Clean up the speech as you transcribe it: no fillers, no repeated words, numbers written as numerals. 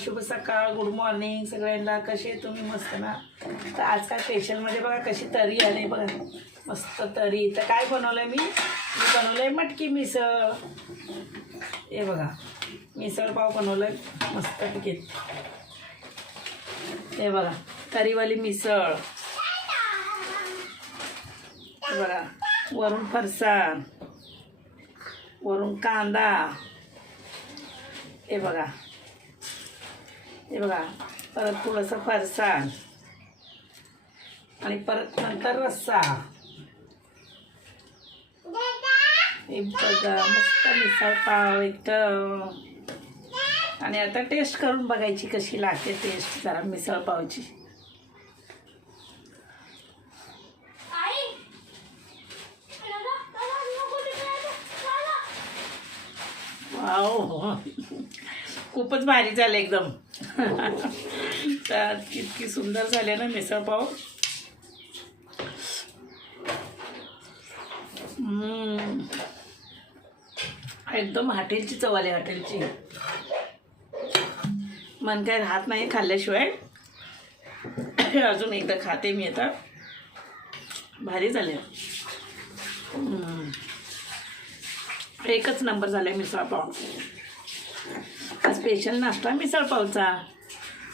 शुभ सकाळ, good morning सगळ्यांना. कसे तुम्ही? मस्त ना. तर आज काय स्पेशलमध्ये बघा कशी तरी आली बघा, मस्त तरी. तर काय बनवलं मी बनवलं आहे मटकी मिसळ. हे बघा मिसळ पाव बनवलं आहे मस्त पैकी. हे बघा तरीवाली मिसळ. हे बघा वरून फरसाण, वरून कांदा. हे बघा परत थोडंसं फरसाण आणि परत नंतर रस्सा. हे बघा मस्त मिसळ पाव एकदम. आणि आता टेस्ट करून बघायची कशी लागते टेस्ट जरा मिसळ पावची. वाव खूपच भारी झालं एकदम. तर इतकी सुंदर झाले ना मिसळ पाव. एकदम हॉटेलची चव आली, हॉटेलची. मन काय राहत नाही खाल्ल्याशिवाय. अजून एकदा खाते मी आता. भारी झाले, एकच नंबर झाला मिसळ पाव. स्पेशल नाश्ता मिसळ पावचा.